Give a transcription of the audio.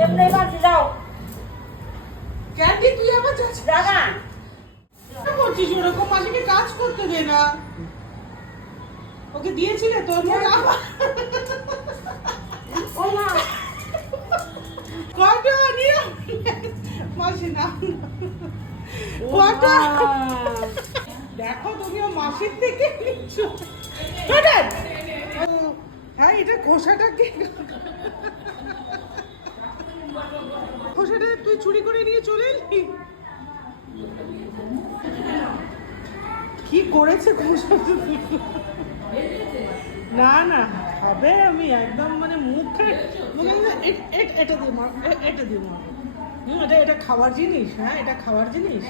এমনি বাড়ি যাও। ক্যান্ডি তুই আবার যাচ্ছিস জাগা করছিস ওরকম মাসিকে কাজ করতে দে না ওকে দিয়েছিলে তোর মনে আবার ও মা কটা নিয়ে মাসি না কটা দেখো তুমিও মাসির থেকে নিচ্ছ হ্যাঁ এটা খোসাটা কি খোসাটা তুই চুরি করে নিয়ে চলে এলি কি করেছে খোসা না না হবে আমি একদম মানে মুখে এটা দিয়ে মার এটা দিয়ে মার এটা খাওয়ার জিনিস হ্যাঁ এটা খাওয়ার জিনিস